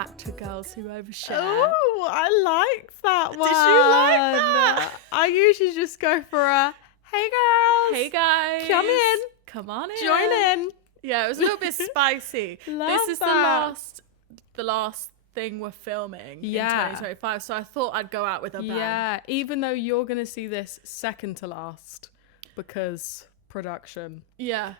back to Girls Who Overshare. Oh, I like that one. Did you like that? I usually just go for a, hey girls. Hey guys. Come in. Come on in. Join in. Yeah, it was a little bit spicy. Love This is that. the last thing we're filming in Yeah. 2025, so I thought I'd go out with a bang. Yeah, even though you're going to see this second to last because production. Yeah.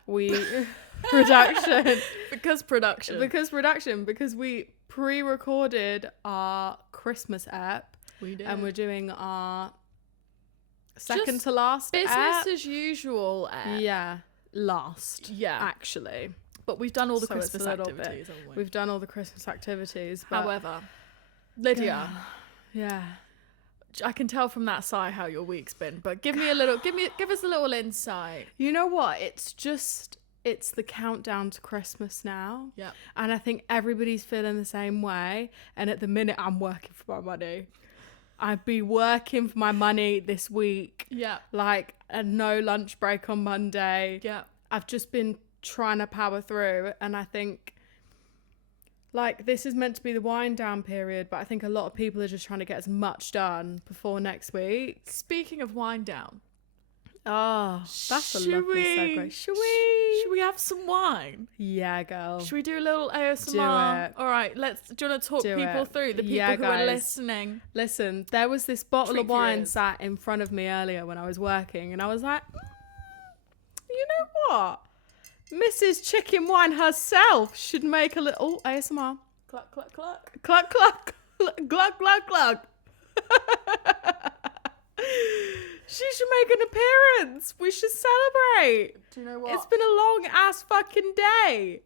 Production. Because production. Because we pre-recorded our Christmas ep we did. and we're doing our second Just to last business ep. as usual. Yeah, last. Yeah. Actually. But we've done all the So it's Christmas a little activities, haven't we? We've done all the Christmas activities. But However, Lydia, yeah. I can tell from that sigh how your week's been, but give us a little insight. You know what? It's the countdown to Christmas now. Yeah. And I think everybody's feeling the same way. And at the minute, I'm working for my money. I'd be working for my money this week. Yeah. Like a no lunch break on Monday. Yeah. I've just been trying to power through. And I think, like, this is meant to be the wind down period, but I think a lot of people are just trying to get as much done before next week. Speaking of wind down, Oh, that's a Should lovely we- segue. Should we? have some wine? Yeah, girl. Should we do a little ASMR? Do it. All right, do you want to talk Do people it. through, the people Yeah, who are guys. listening? Listen, there was this bottle Treat of for your wine ears. sat in front of me earlier when I was working, and I was like, you know what? Mrs. Chicken Wine herself should make a little ASMR. Cluck, cluck, cluck. Cluck, cluck, glug, glug, glug. She should make an appearance. We should celebrate. Do you know what? It's been a long ass fucking day.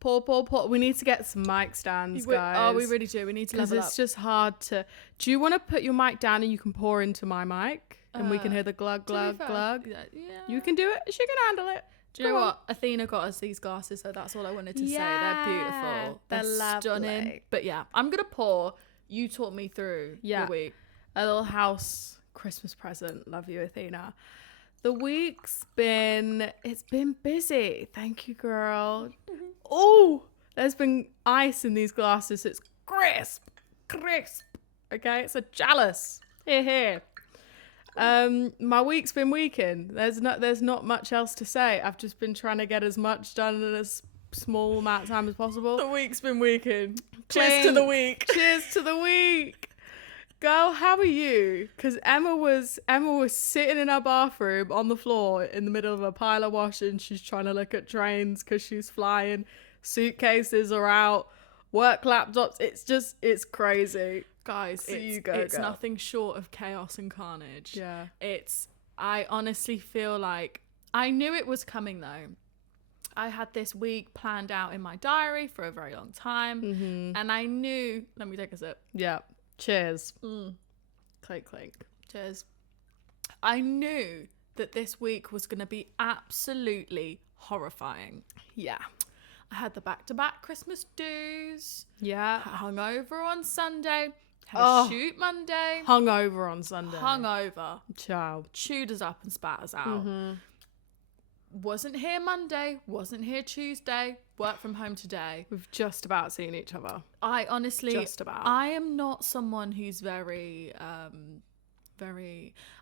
Pour. We need to get some mic stands, guys. Oh, we really do. We need to Because level it's up. just hard to. Do you want to put your mic down and you can pour into my mic and we can hear the glug, To be glug, fair, glug? Yeah. You can do it. She can handle it. Do you know Come on. what? Athena got us these glasses, so that's all I wanted to say. Yeah, They're beautiful. they're stunning. lovely. But yeah, I'm gonna pour. You talk me through Yeah. your week. A little house Christmas present. Love you, Athena. The week's been busy. Thank you, girl. Oh, there's been ice in these glasses. It's crisp. Okay, it's a chalice. Here. My week's been weeking. There's not much else to say. I've just been trying to get as much done in as small amount of time as possible. The week's been weekend. Clink. Cheers to the week. Cheers to the week. Girl, how are you? Because Emma was sitting in her bathroom on the floor in the middle of a pile of washing. She's trying to look at trains because she's flying. Suitcases are out. Work laptops. It's crazy. Guys, So you it's go, girl. nothing short of chaos and carnage. Yeah. I honestly feel like I knew it was coming though. I had this week planned out in my diary for a very long time. Mm-hmm. And I knew, let me take a sip. Yeah. Cheers. Clink, clink. Cheers. I knew that this week was going to be absolutely horrifying. Yeah. I had the back-to-back Christmas dues, Yeah. hungover on Sunday, had Oh. a shoot Monday, Hungover on Sunday. hungover, Ciao. chewed us up and spat us out. Wasn't here Monday, wasn't here Tuesday, work from home today. We've just about seen each other. I honestly, Just about. I am not someone who's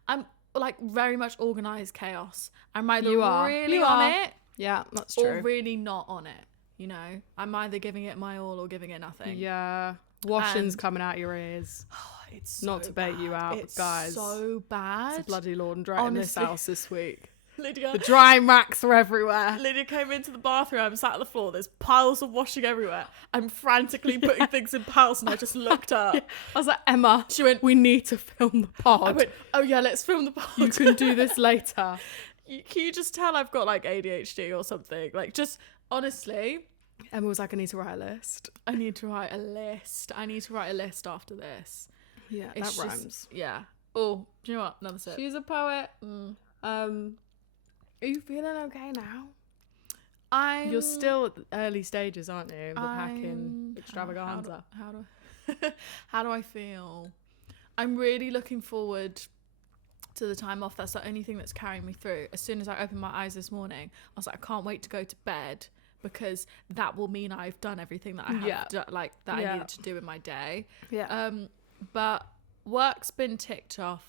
I'm like very much organized chaos. I'm either You are. really You on are. it Yeah, that's or true. really not on it. You know, I'm either giving it my all or giving it nothing. Yeah. Washing's And- coming out your ears. It's Not so to bait you bad. out, it's guys. so bad. It's bloody laundry in this Honestly. house this week. Lydia, The drying racks are everywhere. Lydia came into the bathroom. I'm sat on the floor. There's piles of washing everywhere. I'm frantically putting things in piles, and I just looked up. I was like, Emma, She went, we need to film the pod. I went, oh yeah, let's film the pod. You can do this later. Can you just tell I've got like ADHD or something? Like, just honestly, Emma was like, I need to write a list. I need to write a list. I need to write a list after this. Yeah, It's that just- rhymes. Yeah. Oh, do you know what? Another sip. She's a poet. Are you feeling okay now? You're still at the early stages, aren't you? of The packing extravaganza. How do I feel? I'm really looking forward to the time off. That's the only thing that's carrying me through. As soon as I opened my eyes this morning, I was like, I can't wait to go to bed because that will mean I've done everything that I have I needed to do in my day. Yeah. But work's been ticked off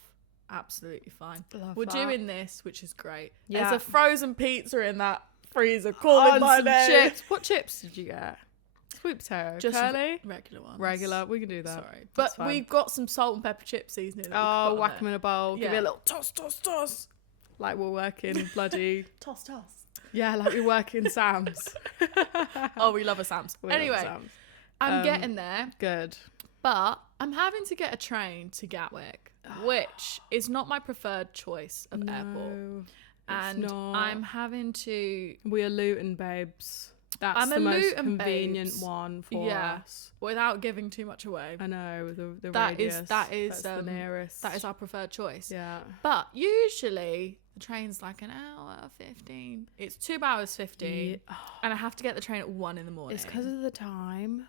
absolutely fine. We're that. doing this, which is great. Yeah. There's a frozen pizza in that freezer calling my some name. chips. What chips did you get? Sweet potato. Just curly? regular ones. Regular. We can do that. Sorry. But That's fine. we've got some salt and pepper chip seasoning. Oh, whack them in a bowl. Give Yeah. it a little toss. Like we're working bloody... Toss. Yeah, like we work in Sam's. Oh, we love a Sam's. We love Anyway, Sam's. I'm getting there. Good. But I'm having to get a train to Gatwick, which is not my preferred choice of airport. And not. I'm having to... We are Luton, babes. That's I'm the a most Luton convenient babes. one for Yeah. us. Without giving too much away. I know, the That is- radius. that is, That's the nearest. That is our preferred choice. Yeah. But usually the train's like an hour 15. It's 2 hours 15. And I have to get the train at 1 in the morning. It's because of the time.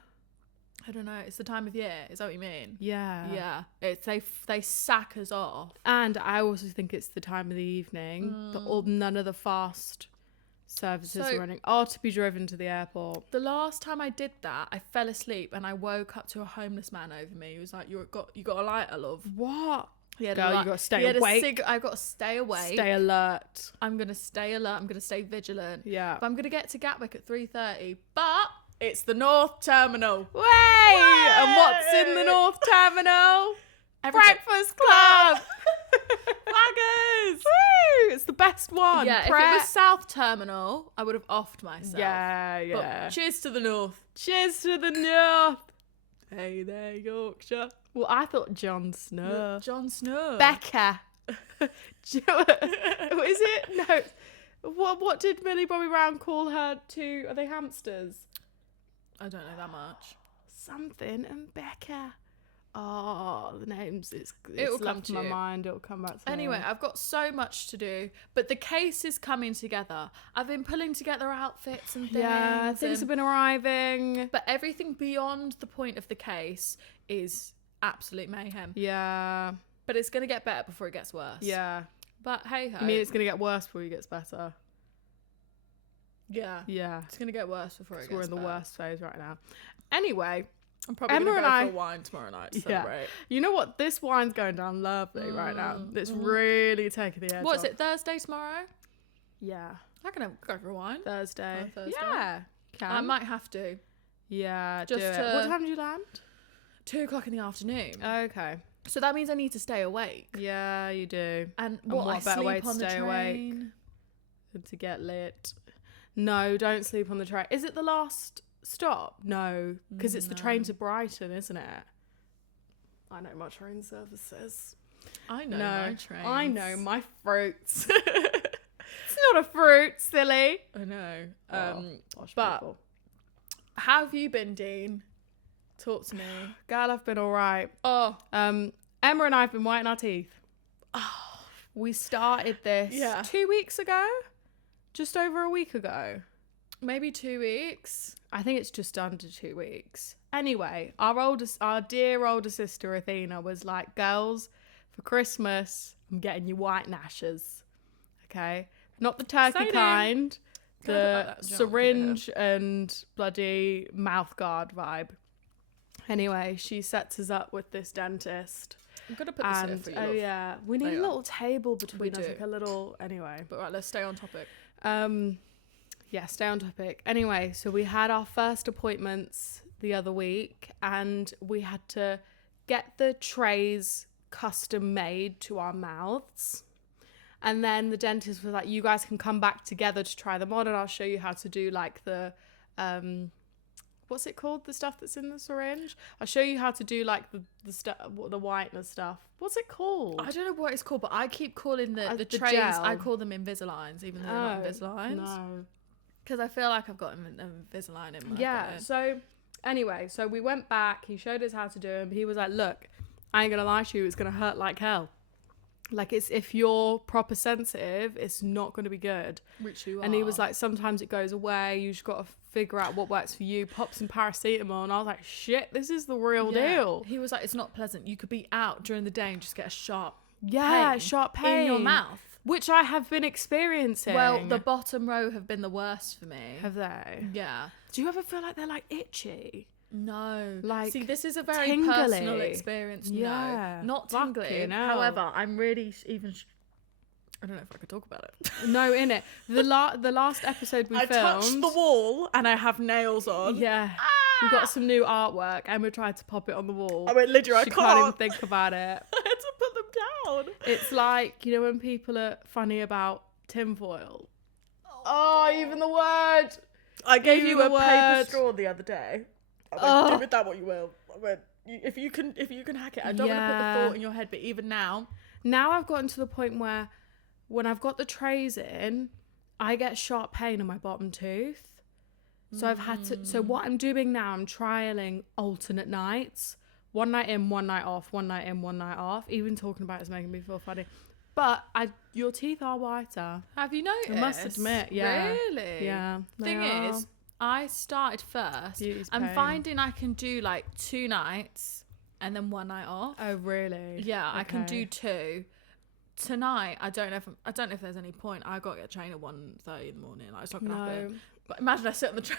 I don't know. It's the time of year. Is that what you mean? Yeah. Yeah. It's they sack us off. And I also think it's the time of the evening that none of the fast services So- are running. Or to be driven to the airport. The last time I did that, I fell asleep and I woke up to a homeless man over me. He was like, you got a lighter, love. What? He had Girl, you light- gotta stay he had awake. I got to stay awake. Stay alert. I'm going to stay alert. I'm going to stay vigilant. Yeah. But I'm going to get to Gatwick at 3:30. But it's the North Terminal. Way! And what's in the North Terminal? Breakfast Club! Flaggers! Woo! It's the best one. Yeah, if it was South Terminal, I would have offed myself. Yeah. But cheers to the North. Cheers to the North. Hey there, Yorkshire. Well, I thought Jon Snow. Jon Snow. Becca. What is it? No. What did Millie Bobby Brown call her two? Are they hamsters? I don't know that much. Something and Becca. Oh, the names. It'll come left to my you. mind. It'll come back to Anyway, me. I've got so much to do, but the case is coming together. I've been pulling together outfits and things. Yeah, things have been arriving. But everything beyond the point of the case is absolute mayhem. Yeah. But it's going to get better before it gets worse. Yeah. But hey ho. I mean, it's going to get worse before it gets better. yeah. Yeah. It's going to get worse before it gets We're in the better. worst phase right now. Anyway, I'm probably Emma going to and go I- for a wine tomorrow night to Yeah. celebrate. you know what? This wine's going down lovely right now. It's really taking the edge What is off. it, Thursday tomorrow? Yeah. I can go for a wine. Thursday. On Thursday? Yeah. Can. I might have to. Yeah, Just do it. to- What time do you land? 2:00 in the afternoon. Okay. So that means I need to stay awake. Yeah, you do. And what I better way sleep to on the stay awake? train. And to get lit. No, don't sleep on the train. Is it the last stop? No, because it's the train to Brighton, isn't it? I know my train services. I know No, my trains. I know my fruits. It's not a fruit, silly. I know. Posh but- people. How have you been, Dean? Talk to me. Girl, I've been all right. Oh, Emma and I have been whitening our teeth. We started this 2 weeks ago, just over a week ago. maybe 2 weeks. I think it's just under 2 weeks. Anyway, our dear older sister Athena was like, "Girls, for Christmas, I'm getting you white ashes, okay? Not the turkey Exciting. kind, Can I put the that down? syringe and bloody mouth guard vibe." Anyway, she sets us up with this dentist. I'm gonna put this here And for you. Love. yeah, we need There a you are. little table between us, do. like a little. Anyway, But right, let's stay on topic. yeah, stay on topic. Anyway, so we had our first appointments the other week, and we had to get the trays custom made to our mouths. And then the dentist was like, "You guys can come back together to try them on, and I'll show you how to do like the what's it called? The stuff that's in the syringe. I'll show you how to do like the stuff, the whitener stuff. What's it called? I don't know what it's called, but I keep calling the The trays. gel. I call them Invisaligns, even though they're not Invisaligns. No. Because I feel like I've got an Invisalign in my Yeah. phone. So anyway, so we went back. He showed us how to do them. He was like, "Look, I ain't gonna lie to you. It's gonna hurt like hell. Like it's if you're proper sensitive, it's not gonna be good." Which you are. And he was like, "Sometimes it goes away. You just gotta figure out what works for you. Pop some paracetamol." And I was like, "Shit, this is the real Yeah. deal." He was like, it's not pleasant. You could be out during the day and just get a sharp Yeah, pain sharp pain in your mouth. which I have been experiencing. Well, the bottom row have been the worst for me. have they? Yeah. Do you ever feel like they're like itchy? No. Like, see, this is a very tingly. personal experience. Yeah. No, not Fucking tingly. hell. However, I'm really I don't know if I could talk about it. No, in it. The last episode we I filmed. touched the wall and I have nails on. Yeah. We got some new artwork and we tried to pop it on the wall. I went, Lydia, I She can't even can't. think about it. I had to put them down. It's like, you know, when people are funny about tinfoil. Oh, even the word. I gave Even you the a paper word. straw the other day. I went, Oh. do with that what you will. I went, if you can hack it. I don't want to put the thought in your head, but even now. Now I've gotten to the point where when I've got the trays in, I get sharp pain in my bottom tooth. So I've had to, so what I'm doing now, I'm trialing alternate nights. One night in, one night off, one night in, one night off. Even talking about it's making me feel funny. But your teeth are whiter. Have you noticed? I must admit, yeah. Really? Yeah. they Thing are. is, I started first. Beauty's I'm pain. finding I can do like 2 nights and then 1 night off. Oh, really? Yeah, I can Okay. do 2. Tonight, I don't know if there's any point. I got to get trained at 1:30 in the morning. Like, it's not gonna happen. No. But imagine I sit on the train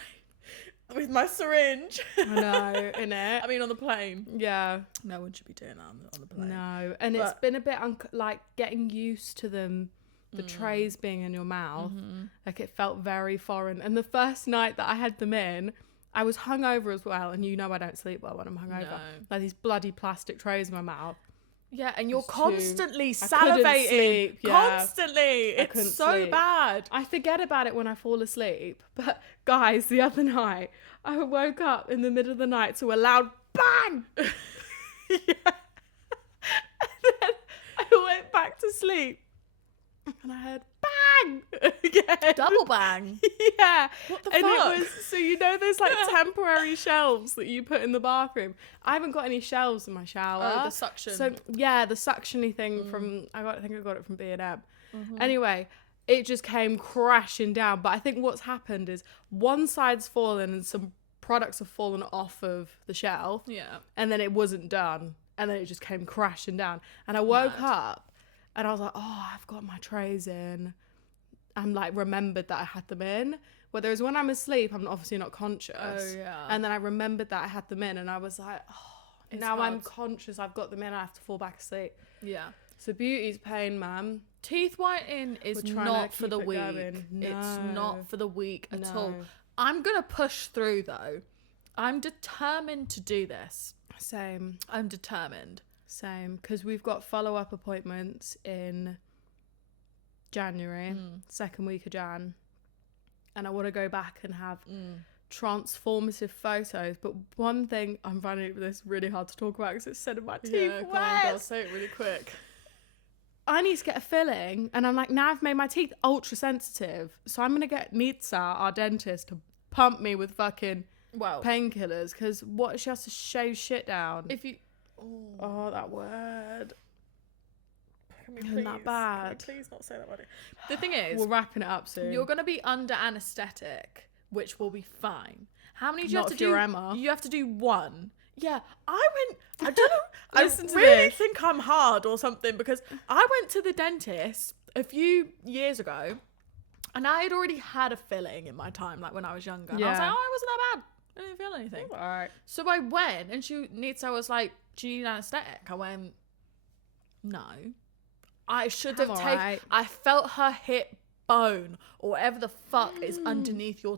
with my syringe. I know, innit? I mean, on the plane. Yeah. No one should be doing that on the plane. No. And it's But- been a bit like getting used to them, the trays being in your mouth. Like it felt very foreign. And the first night that I had them in, I was hungover as well. And you know I don't sleep well when I'm hungover. No. Like these bloody plastic trays in my mouth. Yeah, and you're It's too- constantly I couldn't salivating. sleep, yeah. Constantly. couldn't It's so sleep. bad. I forget about it when I fall asleep. But guys, the other night, I woke up in the middle of the night to a loud bang. Yeah. And then I went back to sleep. And I heard bang again. Double bang. Yeah. What the And fuck? it was, so you know there's like temporary shelves that you put in the bathroom. I haven't got any shelves in my shower. Oh, the suction. So yeah, the suctiony thing from I think I got it from B&M. Anyway, it just came crashing down. But I think what's happened is one side's fallen and some products have fallen off of the shelf, Yeah. and then it wasn't done, and then it just came crashing down. And I woke Mad. up, and I was like, oh, I've got my trays in. I'm like remembered that I had them in. Whereas when I'm asleep, I'm obviously not conscious. Oh, yeah. And then I remembered that I had them in, and I was like, oh, It's now I'm hard. conscious. I've got them in. I have to fall back asleep. Yeah. So beauty's pain, man. Teeth whitening is We're trying to not for keep the it week. going. It's No. not for the week at all. No. I'm going to push through though. I'm determined to do this. Same. I'm determined. Same. Because we've got follow-up appointments in January, second week of Jan. And I want to go back and have transformative photos. But one thing, I'm finding this really hard to talk about because it's setting my teeth wet. say it really quick. I need to get a filling, and I'm like, now I've made my teeth ultra sensitive, so I'm gonna get Nitsa, our dentist, to pump me with fucking Well, painkillers, because what, she has to shave shit down. if you... Oh, that word. Can we Isn't that bad? Can we please not say that word? The thing is, We're wrapping it up soon. you're going to be under anaesthetic, which will be fine. How many do you Not have to if do? you're Emma. You have to do 1. Yeah, I don't know. Listen I to really this. think I'm hard or something because I went to the dentist a few years ago and I had already had a filling in my time, like when I was younger. And I was Yeah. like, oh, it wasn't that bad. I didn't feel anything. All right. So I went and Nitsa was like, do you need anaesthetic? I went, no. I should have I'm taken, alright. I felt her hip bone or whatever the fuck is underneath your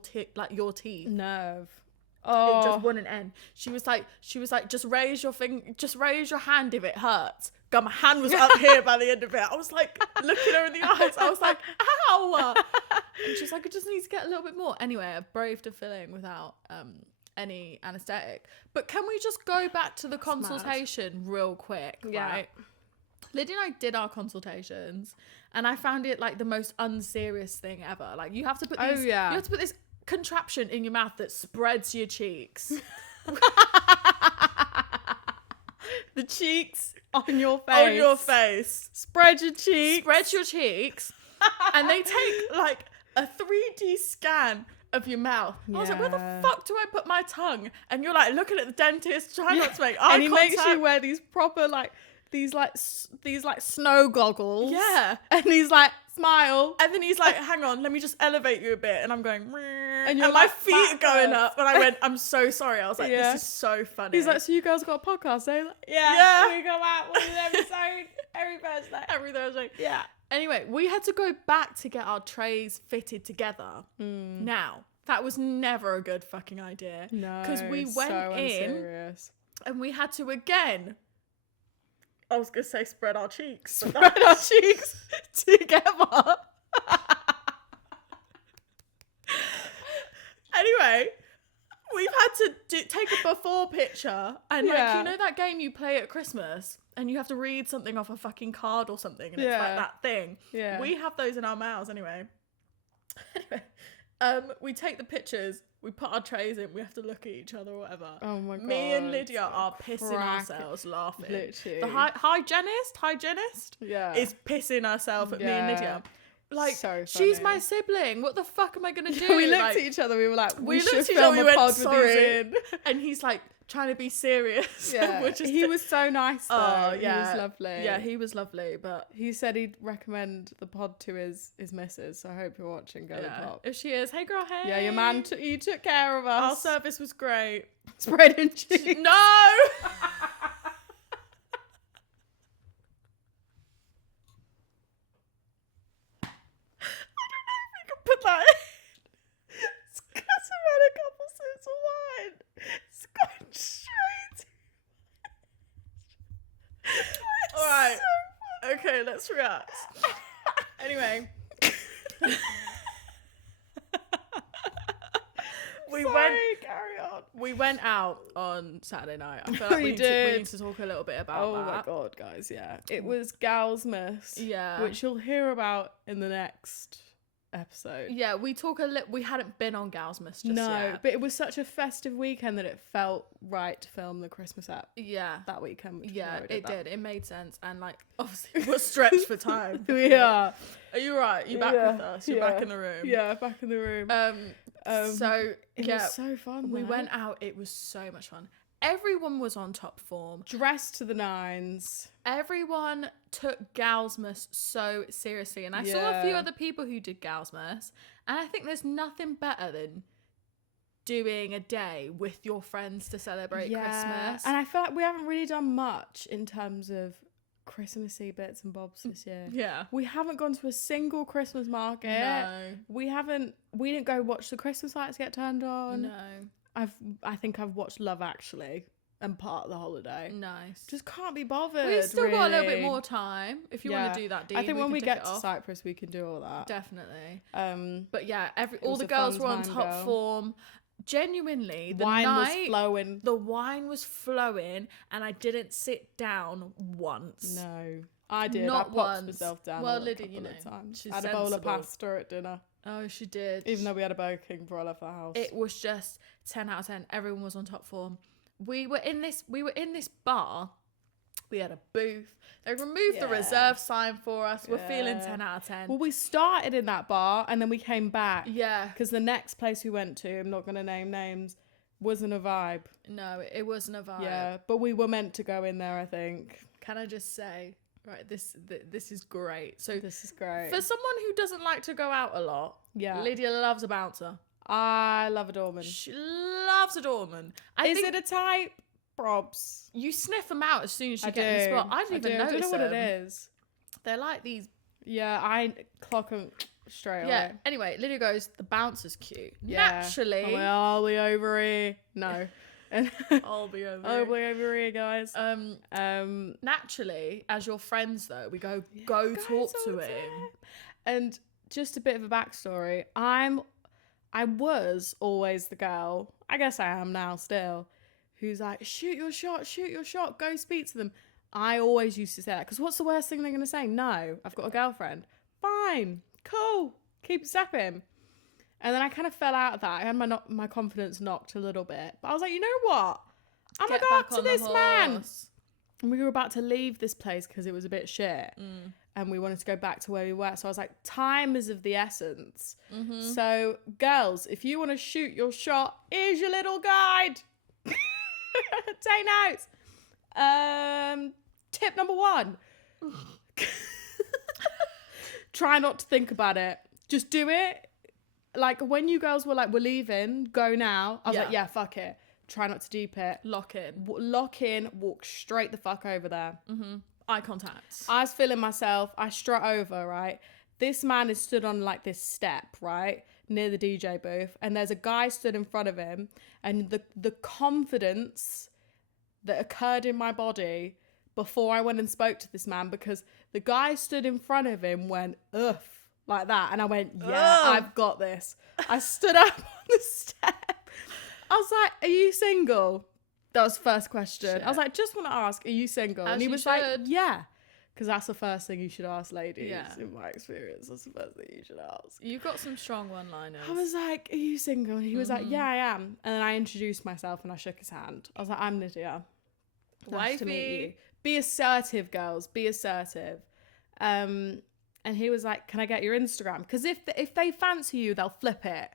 your teeth. Nerve. It Oh. just wouldn't end. She was like, just raise your your hand if it hurts. God, my hand was up here by the end of it. I was like, looking her in the eyes. I was like, ow. And she's like, I just need to get a little bit more. Anyway, I braved a filling without any anaesthetic. But can we just go back to the consultation real quick, Yeah. right? Lydia and I did our consultations and I found it like the most unserious thing ever. Like you have to put these, Oh, yeah. you have to put this contraption in your mouth that spreads your cheeks. The cheeks on your face. On your face. Spread your cheeks. Spread your cheeks. And they take like a 3D scan of your mouth. I was like, where the Yeah. fuck do I put my tongue? And you're like looking at the dentist, trying not to make eye And he contact. makes you wear these proper like these like snow goggles. Yeah. And he's like, smile. And then he's like, hang on, let me just elevate you a bit. And I'm going, and you're my like, feet are going backwards. up. And I went, I'm so sorry. I was like, Yeah. this is so funny. He's like, so you girls got a podcast, eh? Like, Yeah. We go out with an episode every Thursday. every Thursday. Yeah. Anyway, we had to go back to get our trays fitted together. Now, that was never a good fucking idea. No. Because we went so in unserious. and we had to again. I was going to say spread our cheeks. Spread our cheeks together. Anyway, we've had to take a before picture. And like, Yeah. you know that game you play at Christmas? And you have to read something off a fucking card or something. And it's Yeah. like that thing. Yeah. We have those in our mouths anyway. Anyway, we take the pictures, we put our trays in, we have to look at each other or whatever. Oh my God. Me and Lydia are pissing Crack. ourselves laughing. Literally. The hygienist Yeah. is pissing herself at me and Yeah. Lydia. Like, So she's funny. my sibling. What the fuck am I going to do? We looked Like, at each other. We were like, we should looked at each film other, a we went, pod with sorry. you. And he's like trying to be serious. Yeah. We're just He was so nice though. Oh, He yeah. was lovely. Yeah, he was lovely, but He said he'd recommend the pod to his missus, so I hope you're watching Girly yeah. Pop. If she is, hey girl, hey. Yeah, your man, you took care of Our us. service was great. Spreading cheeks. No! Put that in. It's because I've had a couple sips of wine. It's gone straight. Alright. Okay, let's react. Anyway. We went out on Saturday night. I feel like We we need did. to talk a little bit about Oh that. my God, guys, yeah. It was Galsmas. Yeah. Which you'll hear about in the next episode. Yeah, we talk a little. We hadn't been on Galsmas just No, yet. but it was such a festive weekend that it felt right to film the Christmas app Yeah, that weekend. Which is yeah, why we it that. did. It made sense, and like obviously we're stretched for time. We are. Are you right? You back Yeah, with us? You're yeah. back in the room. Yeah, back in the room. So It yeah, was so fun. we though. went out. It was so much fun. Everyone was on top form. dressed to the nines. Everyone took Galsmas so seriously, and I saw a few Yeah. other people who did Galsmas, and I think there's nothing better than doing a day with your friends to celebrate Christmas. And I feel like we haven't really done much in terms of Christmassy bits and bobs this year. Yeah. We haven't gone to a single Christmas market. No. We didn't go watch the Christmas lights get turned on. No. I think I've watched Love Actually and part of the holiday. Nice. Just can't be bothered. We've still got a little bit really. more time if you want to do that. Dean, I think when can we tick get it to off. Cyprus, we can do all that. Definitely. But But yeah, all was the a girls fun were on time, top girl. form. Genuinely, the wine was night flowing. the wine was flowing, and I didn't sit down once. No, I did. Not I popped once. myself down. Well, a Lydia, couple you of know, times. she's I had a bowl of sensible. pasta at dinner, Oh, she did. even though we had a Burger King before I left the house. It was just 10 out of 10. Everyone was on top form. We were in this bar. We had a booth. They removed the Yeah. reserve sign for us. We're feeling Yeah. 10 out of 10. Well, we started in that bar and then we came back Yeah. because the next place we went to, I'm not going to name names, wasn't a vibe. No, it wasn't a vibe. Yeah, but we were meant to go in there, I think. Can I just say, right, this is great. So This is great. for someone who doesn't like to go out a lot, Yeah. Lydia loves a bouncer. I love a doorman. She loves a doorman. I Is think it a type? Probs. you sniff them out as soon as you I get in the do. spot. I didn't even I notice don't know what them. it is. They're like these. Yeah, I clock them straight Yeah. away. Anyway, Lydia goes, the bouncer's cute. Yeah. Naturally. I'm like, I'll be over here. No. I'll be over. I'll be over here, guys. Naturally, as your friends though, we go talk to him. And just a bit of a backstory. I was always the girl, I guess I am now still, who's like, shoot your shot, go speak to them. I always used to say that, because what's the worst thing they're going to say? No, I've got a girlfriend. Fine, cool, keep stepping. And then I kind of fell out of that. I had my confidence knocked a little bit. But I was like, you know what? I'm going to go up to this man. And we were about to leave this place because it was a bit shit. And we wanted to go back to where we were. So I was like, time is of the essence. So girls, if you want to shoot your shot, here's your little guide. Take notes. tip number 1. Try not to think about it. Just do it. Like when you girls were like, we're leaving, go now. I was like, yeah, fuck it. Try not to deep it. Lock in. Lock in, walk straight the fuck over there. Eye contact. I was feeling myself. I strut over, right? This man is stood on like this step, right? Near the DJ booth. And there's a guy stood in front of him. And the confidence that occurred in my body before I went and spoke to this man, because the guy stood in front of him, went, ugh, like that. And I went, yeah, I've got this. I stood up on the step. I was like, are you single? That was the first question. Shit. I was like, just want to ask, are you single? As and he you was like, should. yeah. Because that's the first thing you should ask ladies. Yeah. In my experience, that's the first thing you should ask. You've got some strong one-liners. I was like, are you single? And he was like, yeah, I am. And then I introduced myself and I shook his hand. I was like, I'm Lydia. Nice to meet Wifey. you. Be assertive, girls. Be assertive. And he was like, can I get your Instagram? Because if they fancy you, they'll flip it.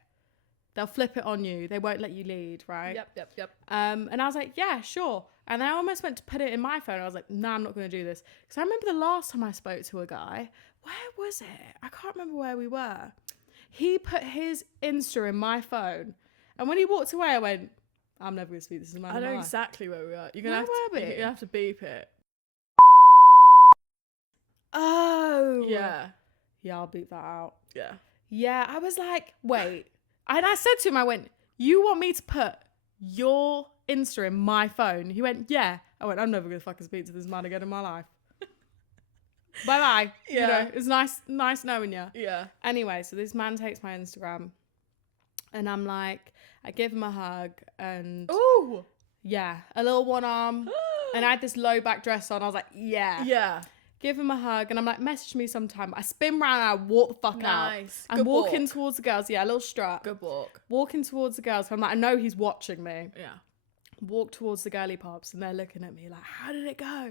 They'll flip it on you. They won't let you lead, right? Yep. And I was like, yeah, sure. And I almost went to put it in my phone. I was like, no, I'm not going to do this. Because I remember the last time I spoke to a guy, where was it? I can't remember where we were. He put his Insta in my phone. And when he walked away, I went, I'm never going to speak to this man I in my know life. exactly where we are. You're gonna Where were we? you're gonna have to beep it. Oh. Yeah. Yeah, I'll beep that out. Yeah. Yeah, I was like, wait. And I said to him, I went, you want me to put your Insta in my phone? He went, yeah. I went, I'm never going to fucking speak to this man again in my life. Bye-bye. Yeah. You know, it was nice knowing you. Yeah. Anyway, so this man takes my Instagram and I'm like, I give him a hug and Ooh. yeah, a little one arm. And I had this low back dress on. I was like, yeah. Yeah. Give him a hug and I'm like, message me sometime. I spin round and I walk the fuck out. Nice. I'm Good walking walk. towards the girls. Yeah, a little strut. Good walk. Walking towards the girls. I'm like, I know he's watching me. Yeah. Walk towards the girly pops and they're looking at me like, how did it go?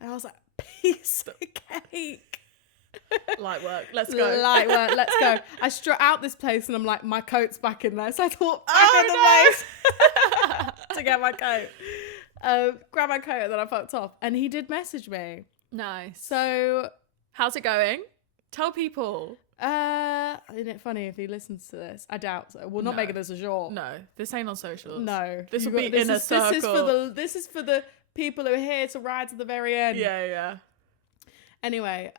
And I was like, piece of cake. Light work. Let's go. Light work, let's go. I strut out this place and I'm like, my coat's back in there. So I thought, back Oh, in the no. place to get my coat. Grab my coat and then I fucked off. And he did message me. Nice. So, How's it going? Tell people. isn't it funny if he listens to this? I doubt so. We're not No. making this a short. No, this ain't on socials. No. This You will be got- in a circle. This is for the people who are here to ride to the very end. Yeah. Anyway,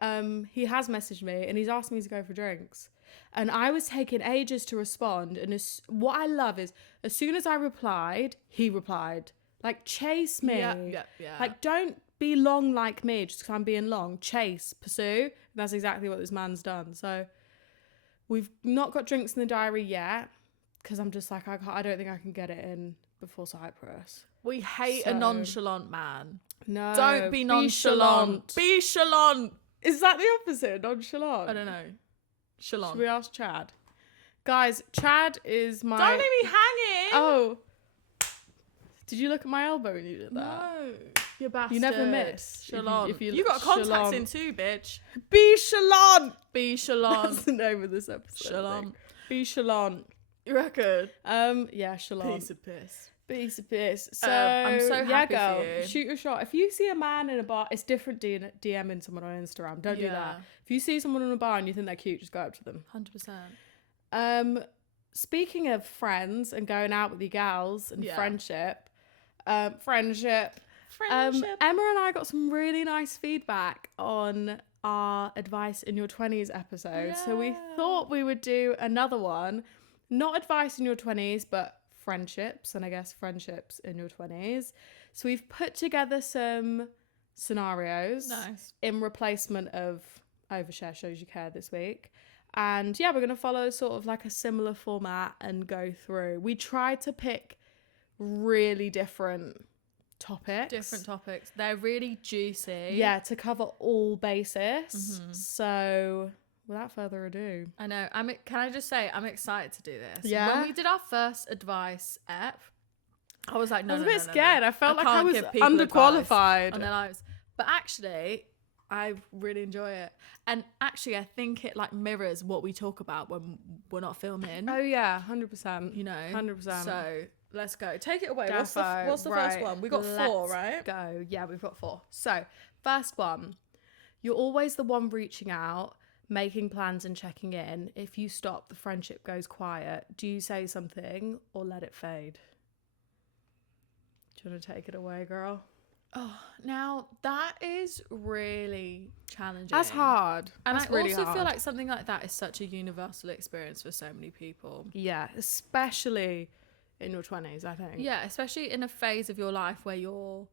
he has messaged me and he's asked me to go for drinks. And I was taking ages to respond. And what I love is as soon as I replied, he replied. Like, chase me. Yeah. Like, don't be long like me just because I'm being long. Chase, pursue. And that's exactly what this man's done. So we've not got drinks in the diary yet because I'm just like, I don't think I can get it in before Cyprus. We hate So- a nonchalant man. No. Don't be nonchalant. Be chalant. Is that the opposite? Nonchalant? I don't know. Chalant. Should we ask Chad? Guys, Chad is my... Don't leave me hanging. Oh. Did you look at my elbow when you did that? No. You bastard. You never miss. Chalant. If you You got contacts chalant. in too, bitch. Be chalant! Be That's chalant. the name of this episode. I Chalant. think. Be chalant. You reckon? Yeah, chalant. Piece of piss. Piece of piss. So, I'm so happy for girl, you. shoot your shot. If you see a man in a bar, it's different DMing someone on Instagram. Don't do Yeah. that. If you see someone in a bar and you think they're cute, just go up to them. 100%. Speaking of friends and going out with your gals and Yeah. friendship, Friendship. Emma and I got some really nice feedback on our Advice in Your 20s episode. So we Yeah. thought we would do another one. Not advice in your 20s, but friendships, and I guess friendships in your 20s. So we've put together some scenarios Nice. in replacement of Overshare Shows You Care this week. And yeah, we're going to follow sort of like a similar format and go through. We tried to pick really different topics. Different topics. They're really juicy. Yeah, to cover all bases. So without further ado. I know. Can I just say, I'm excited to do this. Yeah? When we did our first advice ep, I was like, no, I was no, a bit no, no, scared. no. I felt like I can't was give people underqualified. advice on their lives. But actually, I really enjoy it. And actually, I think it like mirrors what we talk about when we're not filming. Oh yeah, 100%. You know? 100%. So let's go. Take it away. Defo. What's the first Right, one? We got 4, let's right? Go. Yeah, we've got 4. So First one, you're always the one reaching out, making plans and checking in. If you stop, the friendship goes quiet. Do you say something or let it fade? Do you want to take it away, girl? Oh, now that is really challenging. That's hard. And That's I really also hard. feel like something like that is such a universal experience for so many people. Yeah, especially in your 20s, I think. Yeah, especially in a phase of your life where you're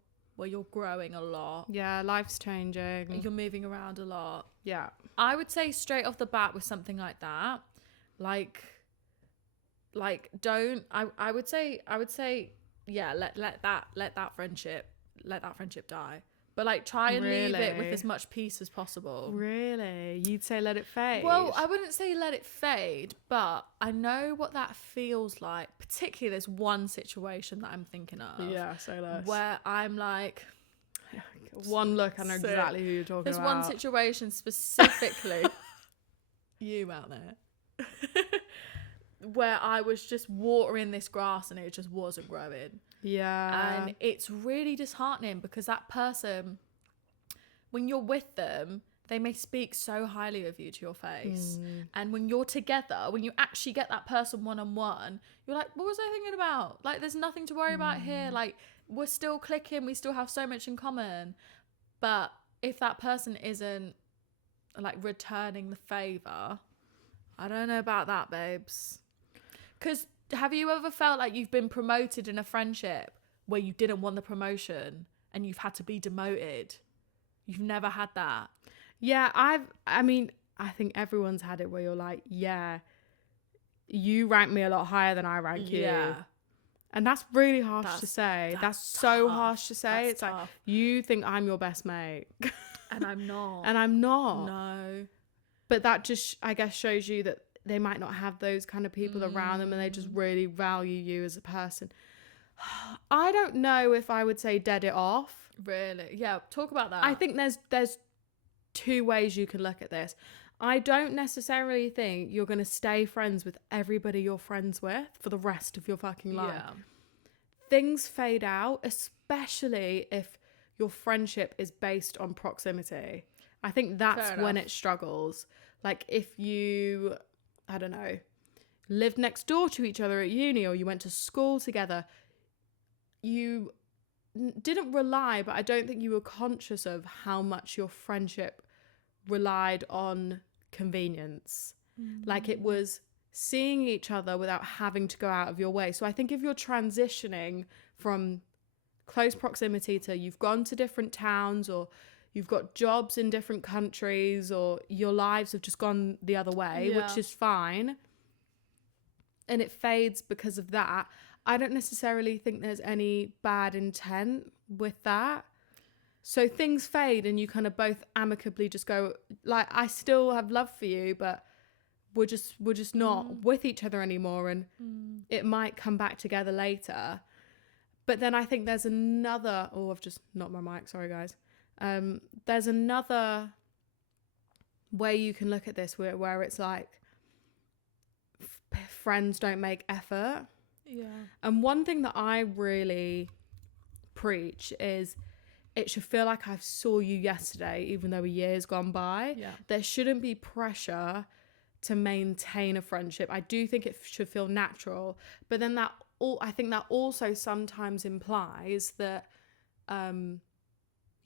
growing a lot. Yeah, life's changing. You're moving around a lot. Yeah. I would say straight off the bat with something like that, like don't I would say yeah, let that friendship die. But like try and leave it with Really? as much peace as possible. Really? You'd say let it fade? Well, I wouldn't say let it fade, but I know what that feels like. Particularly there's one situation that I'm thinking of. Yeah, so less. Where I'm like, One look, I know So, exactly who you're talking there's about. one situation specifically, you out there, where I was just watering this grass and it just wasn't growing. Yeah. And it's really disheartening because that person, when you're with them, they may speak so highly of you to your face. And when you're together, when you actually get that person one-on-one, you're like, what was I thinking about? Like, there's nothing to worry about here. Like, we're still clicking. We still have so much in common. But if that person isn't, like, returning the favor, I don't know about that, babes. Because have you ever felt like you've been promoted in a friendship where you didn't want the promotion and you've had to be demoted? You've never had that. Yeah, I think everyone's had it where you're like, yeah, you rank me a lot higher than I rank you. Yeah. And that's really harsh to say. That's so tough. harsh to say. That's It's like, tough. you think I'm your best mate. And I'm not. And I'm not. No. But that just, I guess, shows you that they might not have those kind of people around them and they just really value you as a person. I don't know if I would say dead it off. Really? Yeah, talk about that. I think there's two ways you can look at this. I don't necessarily think you're going to stay friends with everybody you're friends with for the rest of your fucking life. Yeah. Things fade out, especially if your friendship is based on proximity. I think that's Fair when enough. it struggles. Like if you, I don't know, lived next door to each other at uni or you went to school together, you didn't rely, but I don't think you were conscious of how much your friendship relied on convenience. Like it was seeing each other without having to go out of your way. So I think if you're transitioning from close proximity to you've gone to different towns or you've got jobs in different countries or your lives have just gone the other way, Yeah. which is fine, and it fades because of that, I don't necessarily think there's any bad intent with that. So things fade and you kind of both amicably just go, like, I still have love for you, but we're just not with each other anymore, and it might come back together later. But then I think there's another, I've just knocked my mic, sorry guys. There's another way you can look at this where it's like friends don't make effort. Yeah. And one thing that I really preach is it should feel like I saw you yesterday, even though a year's gone by. Yeah. There shouldn't be pressure to maintain a friendship. I do think it should feel natural, but then I think that also sometimes implies that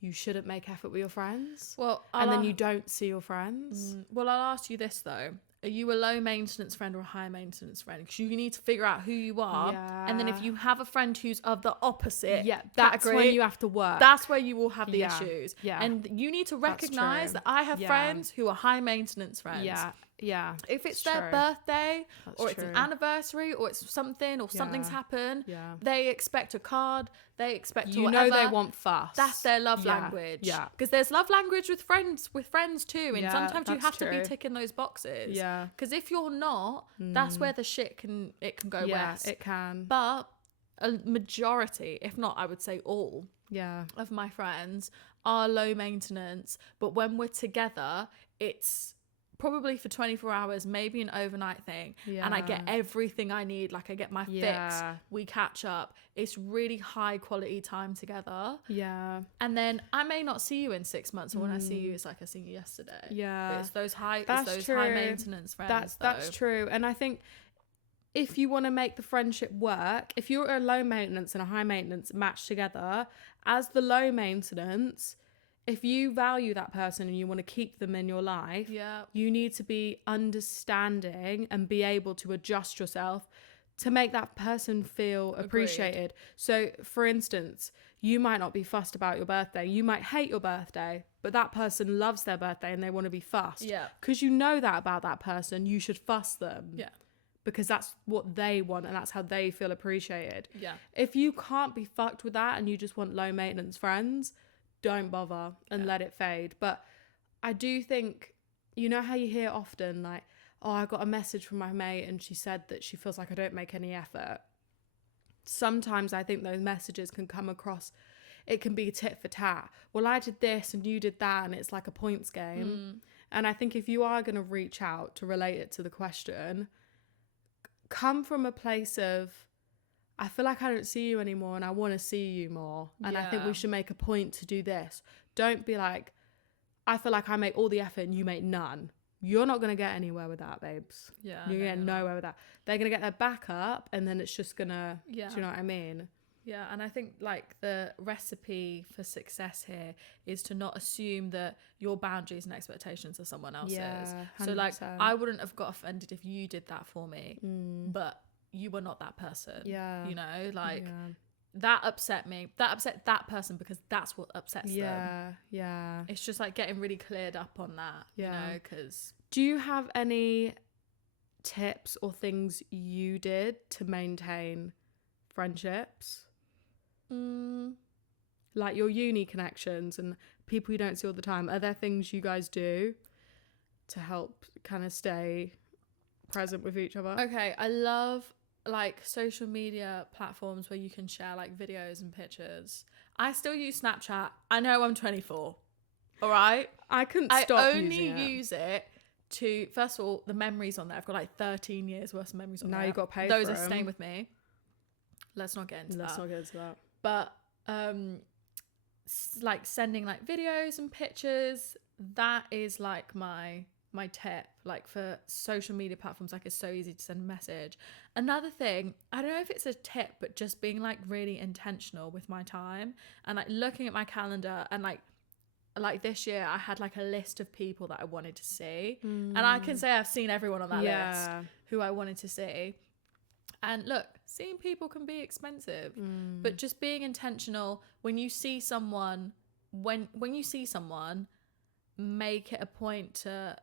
you shouldn't make effort with your friends. Well, and then you don't see your friends. Well, I'll ask you this though. Are you a low maintenance friend or a high maintenance friend? Because you need to figure out who you are. And then if you have a friend who's of the opposite That's category, when you have to work. that's where you will have the Yeah. issues. Yeah. And you need to recognize true. that I have Yeah. friends who are high maintenance friends. Yeah. If it's It's their true. birthday That's or it's an true. anniversary or it's something or something's Yeah. happened, Yeah. they expect a card, they expect You whatever. know they want fuss. That's their love Yeah. language. Yeah. Because there's love language with friends too. And Yeah, sometimes you that's have to be true. ticking those boxes. Yeah. Because if you're not, that's where the shit can go west. it can. But a majority, if not I would say all, Yeah. of my friends are low maintenance. But when we're together, it's probably for 24 hours, maybe an overnight thing, and I get Yeah. everything I need. Like I get my fix, Yeah. we catch up. It's really high quality time together. Yeah. And then I may not see you in 6 months, and when I see you, it's like I see you yesterday. Yeah. It's those high, That's it's those high true. maintenance friends. That's true. And I think if you want to make the friendship work, if you're a low maintenance and a high maintenance matched together, as the low maintenance, if you value that person and you want to keep them in your life, Yeah. you need to be understanding and be able to adjust yourself to make that person feel appreciated. So, for instance, you might not be fussed about your birthday. You might hate your birthday, but that person loves their birthday and they want to be fussed. Yeah. Because you know that about that person, you should fuss them. Yeah. Because that's what they want and that's how they feel appreciated. Yeah. If you can't be fucked with that and you just want low maintenance friends, don't bother and let it fade. But I do think, you know how you hear often like, oh, I got a message from my mate and she said that she feels like I don't make any effort. Sometimes I think those messages can come across, it can be tit for tat. Well, I did this and you did that, and it's like a points game. And I think if you are going to reach out to relate it to the question, come from a place of, I feel like I don't see you anymore and I want to see you more. And I think we should make a point to do this. Don't be like, I feel like I make all the effort and you make none. You're not going to get anywhere with that, babes. Yeah. You're getting nowhere with that. They're going to get their back up and then it's just going to, Yeah. do you know what I mean? Yeah, and I think like the recipe for success here is to not assume that your boundaries and expectations are someone else's. Yeah, So like 100%. I wouldn't have got offended if you did that for me, but you were not that person. Yeah. You know, like Yeah. that upset me. That upset that person because that's what upsets them. Yeah. Yeah. It's just like getting really cleared up on that, you Yeah. know, because Do you have any tips or things you did to maintain friendships? Like your uni connections and people you don't see all the time. Are there things you guys do to help kind of stay present with each other? okay, I love like social media platforms where you can share like videos and pictures. I still use Snapchat. I know I'm 24. All right. I couldn't I stop only using it. use it to, first of all, the memories on there. I've got like 13 years worth of memories on Now there. you got to pay Those for are staying 'em. with me. Let's not get into Let's that. not get into that. But like sending like videos and pictures, that is like my tip. Like for social media platforms, like it's so easy to send a message. Another thing, I don't know if it's a tip, but just being like really intentional with my time and like looking at my calendar and like this year I had like a list of people that I wanted to see, and I can say I've seen everyone on that list who I wanted to see. And look, seeing people can be expensive, but just being intentional when you see someone, when you see someone, make it a point to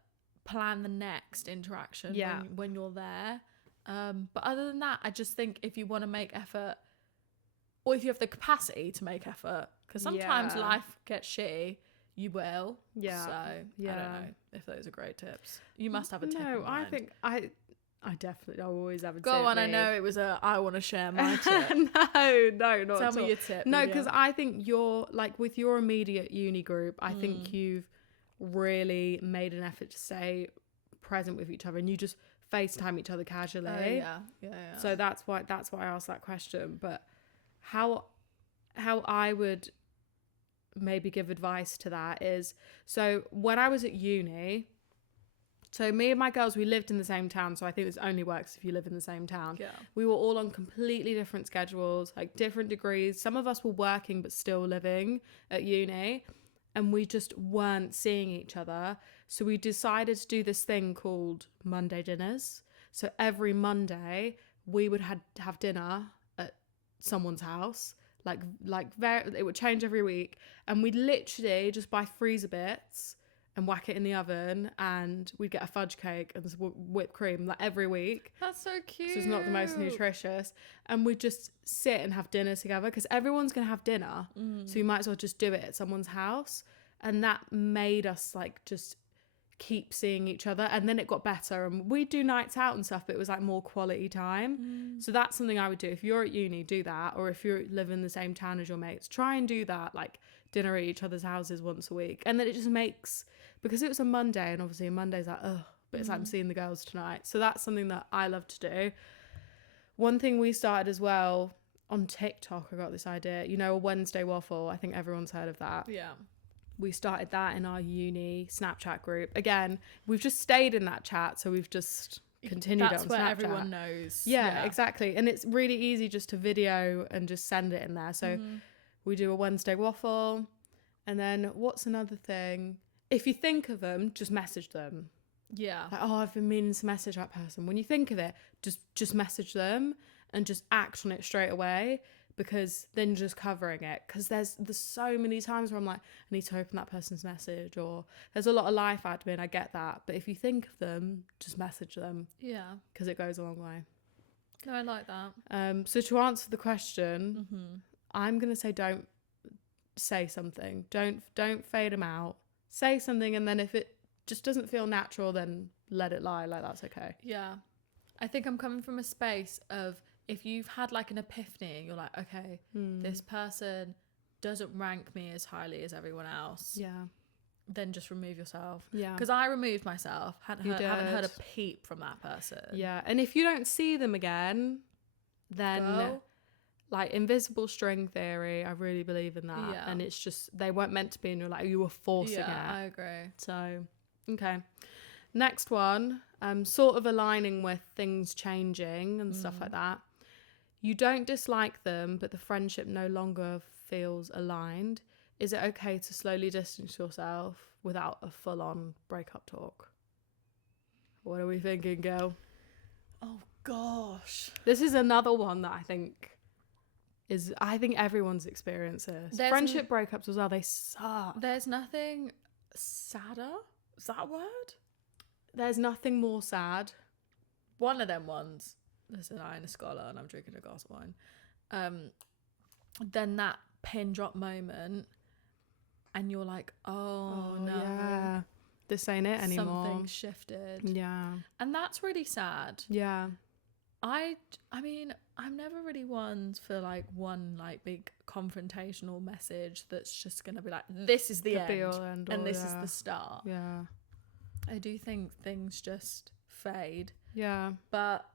plan the next interaction when you're there. But other than that, I just think if you want to make effort, or if you have the capacity to make effort, because sometimes life gets shitty, you will. Yeah. So I don't know if those are great tips. You must have a tip. No, in I mind. think I definitely always have a tip. Go on, I me. know it was I want to share my tip. no, not Tell at me all. your tip. No, Lydia. because I think you're like with your immediate uni group, I think you've really made an effort to stay present with each other and you just FaceTime each other casually. yeah. So that's why I asked that question. But how I would maybe give advice to that is, so when I was at uni, so me and my girls, we lived in the same town, so I think this only works if you live in the same town. Yeah. We were all on completely different schedules, like different degrees. Some of us were working but still living at uni, and we just weren't seeing each other. So we decided to do this thing called Monday dinners. So every Monday we would have dinner at someone's house. It would change every week, and we'd literally just buy freezer bits and whack it in the oven, and we'd get a fudge cake and whipped cream like every week. That's so cute. So it's not the most nutritious, and we'd just sit and have dinner together because everyone's gonna have dinner, so you might as well just do it at someone's house. And that made us like just keep seeing each other, and then it got better, and we'd do nights out and stuff, but it was like more quality time. So that's something I would do. If you're at uni, do that. Or if you live in the same town as your mates, try and do that, like dinner at each other's houses once a week. And then it just makes because it was a Monday, and obviously a Monday's like, ugh, but it's like I'm seeing the girls tonight. So that's something that I love to do. One thing we started as well on TikTok, I got this idea, you know, a Wednesday waffle. I think everyone's heard of that. Yeah. We started that in our uni Snapchat group. Again, we've just stayed in that chat, so we've just continued That's on where Snapchat. everyone knows. Yeah, exactly. And it's really easy just to video and just send it in there. So we do a Wednesday waffle. And then what's another thing? If you think of them, just message them. Yeah. Like, oh, I've been meaning to message that person. When you think of it, just message them and just act on it straight away, because then you're just covering it. Because there's so many times where I'm like, I need to open that person's message, or there's a lot of life admin, I get that. But if you think of them, just message them, Yeah. because it goes a long way. No, I like that. So to answer the question, I'm going to say don't say something. Don't fade them out. Say something, and then if it just doesn't feel natural, then let it lie. Like, that's okay. Yeah. I think I'm coming from a space of, if you've had like an epiphany and you're like, okay, this person doesn't rank me as highly as everyone else, Yeah. then just remove yourself. Yeah. Because I removed myself, haven't You heard a did. peep from that person. Yeah. And if you don't see them again, then Go. like invisible string theory, I really believe in that. Yeah. And it's just, they weren't meant to be, and you're like, you were forcing Yeah, it. I agree. So, okay. Next one, sort of aligning with things changing and stuff like that. You don't dislike them, but the friendship no longer feels aligned. Is it okay to slowly distance yourself without a full-on breakup talk? What are we thinking, girl? Oh, gosh. This is another one that I think everyone's experienced this. There's Friendship breakups as well, they suck. There's nothing sadder. Is that a word? There's nothing more sad. One of them ones. Listen, I ain't a scholar and I'm drinking a glass of wine. Then that pin drop moment, and you're like, oh no, yeah, this ain't it anymore. something shifted. Yeah. And that's really sad. Yeah. I mean, I'm never really one for like one like big confrontational message that's just gonna be like, this is the The be all, end, end all, and this is yeah. the start. Yeah. I do think things just fade, Yeah. but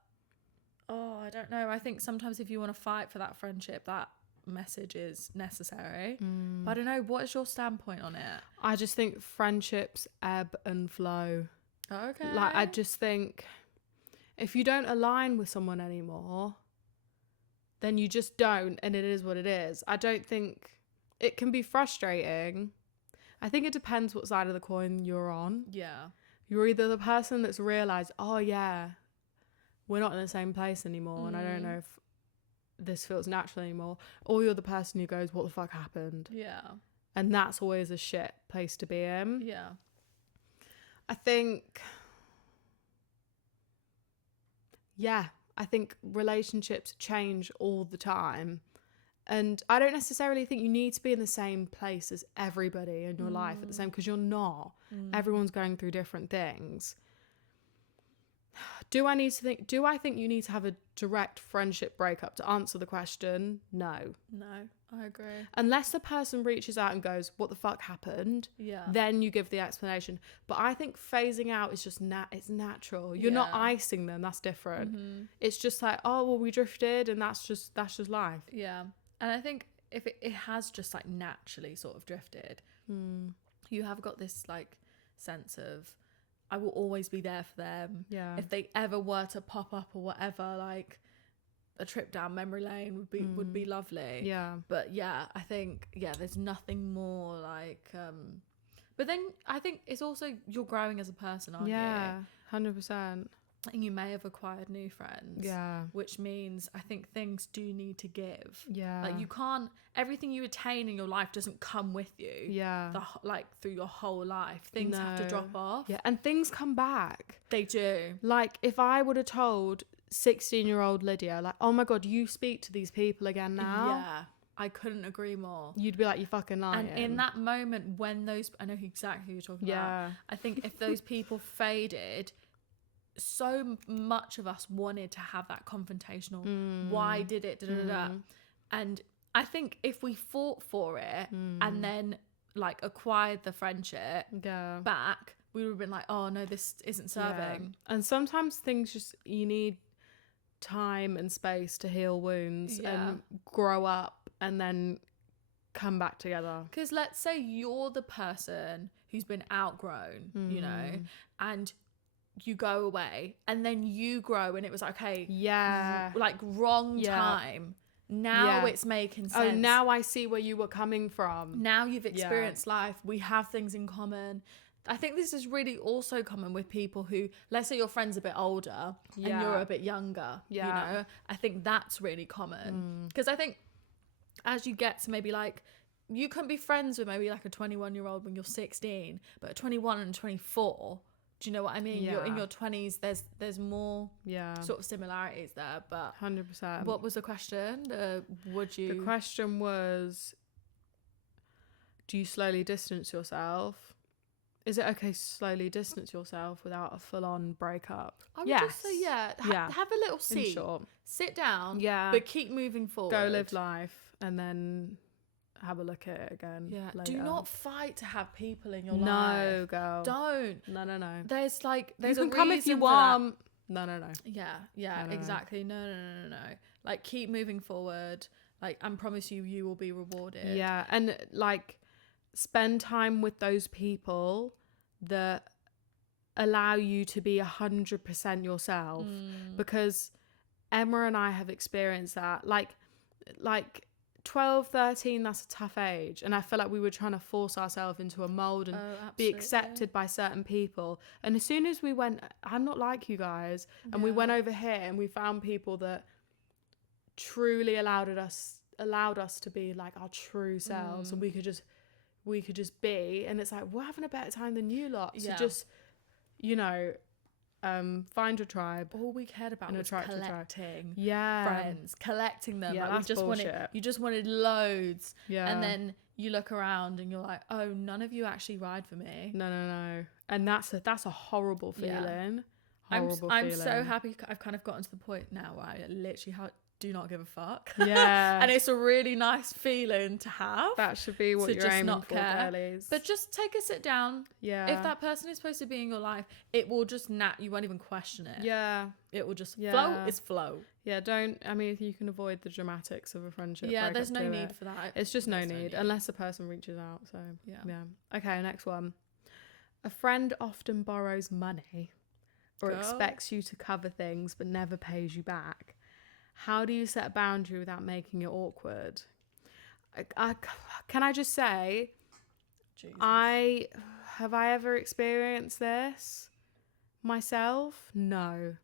I don't know. I think sometimes if you want to fight for that friendship, that message is necessary. But I don't know. What is your standpoint on it? I just think friendships ebb and flow. Okay. Like, I just think if you don't align with someone anymore, then you just don't, and it is what it is. I don't think it can be frustrating. I think it depends what side of the coin you're on. Yeah. You're either the person that's realised, oh yeah, we're not in the same place anymore, and I don't know if this feels natural anymore, or you're the person who goes, what the fuck happened? Yeah. And that's always a shit place to be in. Yeah. I think relationships change all the time. And I don't necessarily think you need to be in the same place as everybody in your life at the same, because you're not. Everyone's going through different things. Do I think you need to have a direct friendship breakup to answer the question? No. No, I agree. Unless the person reaches out and goes, what the fuck happened? Yeah. Then you give the explanation. But I think phasing out is just it's natural. You're not Yeah. icing them. That's different. It's just like, oh, well, we drifted, and that's just life. Yeah. And I think if it has just like naturally sort of drifted, you have got this like sense of, I will always be there for them. Yeah. If they ever were to pop up or whatever, like a trip down memory lane would be lovely. Yeah. But yeah, I think there's nothing more like but then I think it's also, you're growing as a person, aren't Yeah. you? 100%. And you may have acquired new friends. Yeah. Which means I think things do need to give. Yeah. Like, you can't, everything you attain in your life doesn't come with you. Yeah. Like through your whole life. Things have to No. drop off. Yeah. And things come back. They do. Like, if I would have told 16-year-old Lydia, like, oh my God, you speak to these people again now. Yeah. I couldn't agree more. You'd be like, you fucking lying. And in that moment when those, I know exactly who you're talking about. Yeah. I think if those people faded, so much of us wanted to have that confrontational, why did it, da, da, da, da. And I think if we fought for it and then like acquired the friendship Yeah. back, we would have been like, oh no, this isn't serving. Yeah. And sometimes things just, you need time and space to heal wounds and grow up and then come back together. Because let's say you're the person who's been outgrown, you know, and you go away and then you grow and it was like, okay, like wrong time. Now it's making sense. Oh, now I see where you were coming from. Now you've experienced life. We have things in common. I think this is really also common with people who, let's say your friend's a bit older and you're a bit younger, you know, I think that's really common. Because I think as you get to maybe like, you can be friends with maybe like a 21-year-old when you're 16, but at 21 and 24, do you know what I mean? You're in your 20s, there's more sort of similarities there, but 100%. What was the question? The question was, do you slowly distance yourself? Is it okay to slowly distance yourself without a full-on breakup? I would just say, have a little seat. Sure. Sit down, but keep moving forward. Go live life and then have a look at it again. Yeah. Later. Do not fight to have people in your life. No, girl. Don't. No. There's you can come if you want. No. Yeah, exactly. No. Like, keep moving forward. Like, I promise you will be rewarded. Yeah, and like, spend time with those people that allow you to be 100% yourself, because Emma and I have experienced that. Like 12, 13, that's a tough age, and I feel like we were trying to force ourselves into a mold and be accepted by certain people, and as soon as we went, I'm not like you guys, and we went over here and we found people that truly allowed us to be like our true selves, and we could just be, and it's like, we're having a better time than you lot. So just, you know, find your tribe. All we cared about was collecting friends, collecting them. Yeah, like, you just wanted loads. Yeah. And then you look around and you're like, oh, none of you actually ride for me. No. And that's a horrible feeling. I'm so happy I've kind of gotten to the point now where I literally do not give a fuck. Yeah. And it's a really nice feeling to have. That should be what you're just aiming for, girlies. But just take a sit down. Yeah. If that person is supposed to be in your life, it will just you won't even question it. Yeah. It will just flow. It's flow. Yeah, if you can avoid the dramatics of a friendship. Yeah, there's no need for that. It's just no need unless the person reaches out. So, yeah. Okay, next one. A friend often borrows money or expects you to cover things but never pays you back. How do you set a boundary without making it awkward? Can I just say, Jesus. Have I ever experienced this myself? No.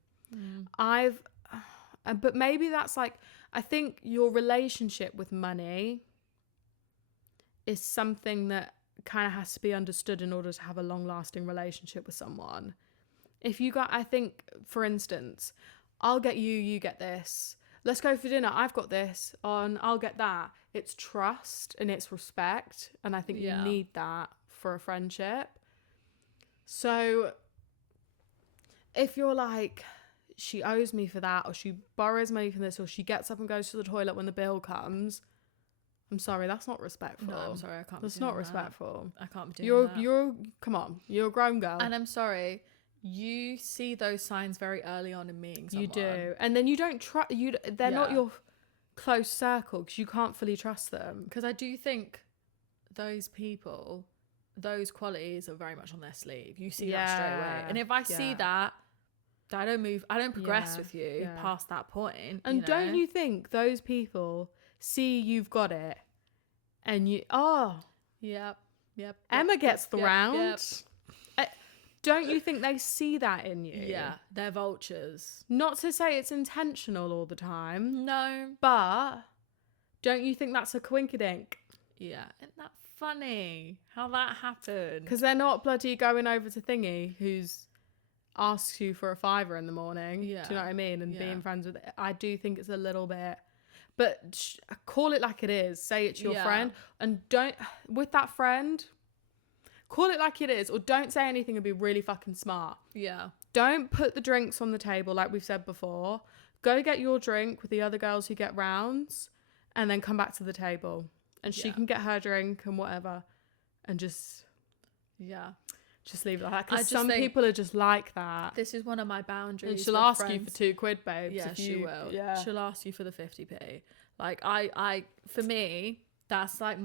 But maybe that's like, I think your relationship with money is something that kind of has to be understood in order to have a long-lasting relationship with someone. I think, for instance, I'll get you, you get this. Let's go for dinner. I've got this on. I'll get that. It's trust and it's respect. And I think you need that for a friendship. So if you're like, she owes me for that, or she borrows money from this, or she gets up and goes to the toilet when the bill comes, I'm sorry, that's not respectful. No, I'm sorry, I can't. That's not respectful. I can't be doing that. Come on, you're a grown girl. And I'm sorry. You see those signs very early on in meeting someone. You do. And then you don't trust, they're not your close circle because you can't fully trust them. Because I do think those people, those qualities are very much on their sleeve. You see that straight away. And if I see that, I don't progress with you past that point. And don't you think those people see you've got it and Yep. Emma gets the round. Don't you think they see that in you? Yeah, they're vultures. Not to say it's intentional all the time. No. But don't you think that's a coinkydink? Yeah. Isn't that funny how that happened? Because they're not bloody going over to Thingy, who's asks you for a $5 in the morning. Yeah. Do you know what I mean? And being friends with it. I do think it's a little bit... But call it like it is. Say it's your friend. And don't... With that friend... Call it like it is, or don't say anything and be really fucking smart. Yeah. Don't put the drinks on the table like we've said before. Go get your drink with the other girls who get rounds and then come back to the table. And she can get her drink and whatever. and just Yeah. leave it like that. I Because just some think- people are just like that. This is one of my boundaries. And she'll with ask you friends. for £2, babes. Yeah, if she you, will. Yeah. She'll ask you for the 50p. Like I for me, that's like